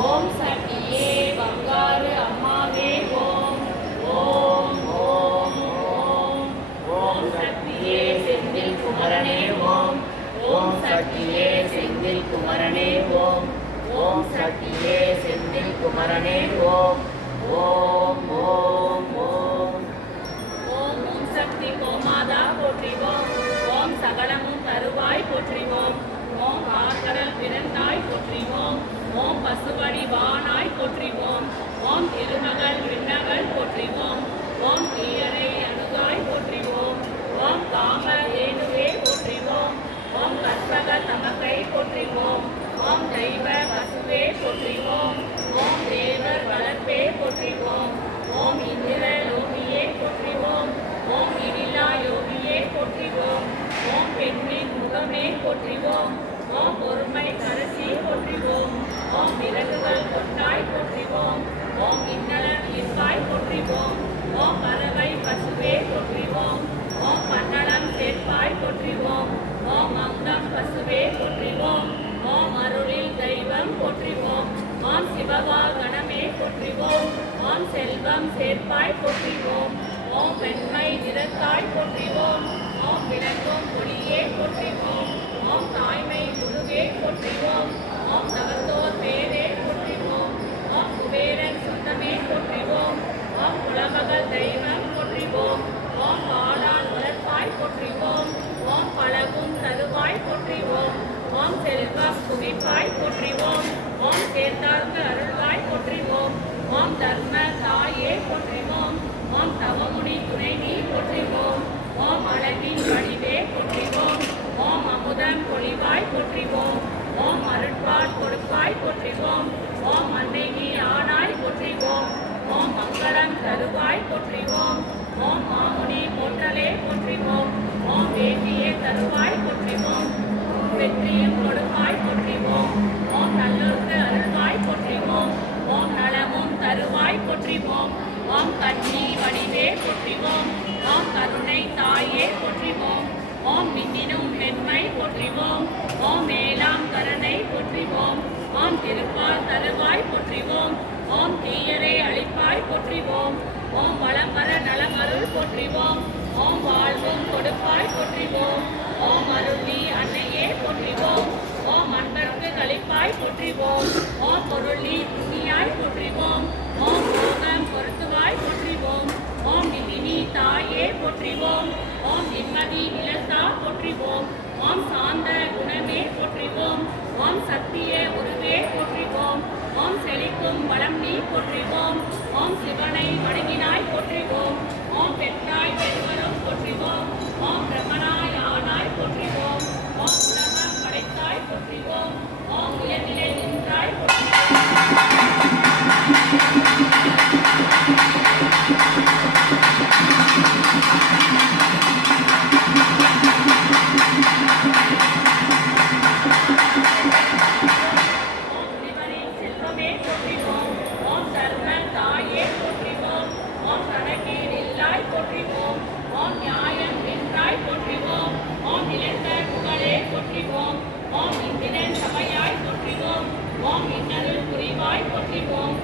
ஓம் சக்தியே பங்காரு அம்மாவே ஓம். ஓம் ஓம் ஓம். ஓம் சக்தியே செந்தில் குமரனே ஓம். ஓம் சக்தியே செந்தில் குமரனே ஓம். ஓம் சக்தியே செந்தில் குமரனே ஓம். ஓம் ஓம் ஓம். ஓம் ஓம் சக்தி கோமாதா போற்றிவோம். ஓம் சகலமும் தருவாய் போற்றிவோம். ஓம் ஆர்கடல் பிறந்தாய் போற்றிவோம். ஓம் பசுபடி வானாய் போற்றிவோம். ஓம் திருமகள் விண்ணகள் போற்றிவோம். ஓம் தீயரை அணுகாய் போற்றிவோம். ஓம் காம ஏனுவே போற்றிவோம். ஓம் கற்பக தமக்கை போற்றிவோம். ஓம் தெய்வ பசுவே போற்றிவோம். ஓம் தேவர் வளர்ப்பே போற்றிவோம். ஓம் இந்திர லோகியே போற்றிவோம். ஓம் இடிலா யோகியே போற்றிவோம். ஓம் பெண்ணின் முகமே போற்றிவோம். ஓம் பொறுமை கரசி போற்றிவோம். ஓம் விறகுகள் கொட்டாய் போற்றிவோம். ஓம் இன்னலர் இருப்பாய் போற்றிவோம். ஓம் பறவை பசுவே போற்றிவோம். ஓம் மண்டலம் சேர்ப்பாய் போற்றிவோம். ஓம் அங்கம் பசுவே போற்றிவோம். ஓம் அருளில் தெய்வம் போற்றிவோம். ஓம் சிவவாகனமே போற்றிவோம். ஓம் செல்வம் சேர்ப்பாய் போற்றிவோம். ஓம் வெண்மை நிறத்தாய் போற்றிவோம். ஓம் விளங்கும் ஒளியே போற்றிவோம். ஓம் தாய்மை குருவே போற்றிவோம். ஓம் தவத்தோர் பேரே போற்றிவோம். ஓம் குபேரன் சொந்தமே போற்றிவோம். ஓம் குலமகள் தெய்வம் போற்றிவோம். ஓம் பாடால் வளர்ப்பாய் போற்றிவோம். ஓம் பழகும் தருவாய் போற்றிவோம். ஓம் செல்வம் குவிப்பாய் போற்றிவோம். ஓம் சேர்ந்தார்க்கு அருள்வாய் போற்றிவோம். ஓம் தர்ம தாயே போற்றிவோம். ஓம் தவமுனி துணைவி போற்றிவோம். ஓம் அழகின் வடிவே போற்றிவோம். ஓம் அமுதம் பொழிவாய் போற்றிவோம். ஓம் அருட்பால் கொடுப்பாய் போற்றிவோம். ஓம் அன்னைக்கு ஆனாய் போற்றிவோம். ஓம் மங்களம் தருவாய் போற்றிவோம். ஓம் மாமுனி போற்றலே போற்றிவோம். ஓம் வேண்டிய தருவாய் போற்றிவோம். வெற்றியும் கொடுப்பாய் போற்றிவோம். ஓம் நல்லோர்க்கு அருள்வாய் போற்றிவோம். ஓம் நலமும் தருவாய் போற்றிவோம். ஓம் கண்ணி வடிவே போற்றிவோம். ஓம் கருணை தாயே போற்றிவோம். ஓம் மின்னினும் வெண்மை போற்றிவோம். ஓம் மேலாம் கருணை போற்றிவோம். ஓம் திருப்பால் தருவாய் போற்றிவோம். ஓம் தீயரை அழிப்பாய் போற்றிவோம். ஓம் வளம்பர நலமருள் போற்றிவோம். ஓம் வாழ்வும் கொடுப்பாய் போற்றிவோம். ஓம் அருளி அன்னையே போற்றிவோம். ஓம் அன்பர்க்கு கழிப்பாய் போற்றிவோம். ஓம் பொருளி புண்ணியாய் போற்றிவோம். ஓம் போகம் பொருத்துவாய் போற்றிவோம். ஓம் நிதினி தாயே போற்றிவோம். ஓம் நிம்மதி நிலத்தா போற்றிவோம். ஓம் சாந்த குணமே போற்றிவோம். ஓம் சத்திய உருவே போற்றிவோம். ஓம் செழிக்கும் வளம் நீ போற்றிவோம். ஓம் சிவனை வணங்கினாய் போற்றிவோம். ஓம் பெற்றாய் பெருவரும் போற்றிவோம். ஓம் பிரம்மனாய் ஆனாய் போற்றிவோம். ஓம் உலகம் படைத்தாய் போற்றிவோம். ஓம் உயர்நிலை நின்றாய் போற்றிவோம். ஓம் இன்னருள் புரிவாய் போற்றிவோம்.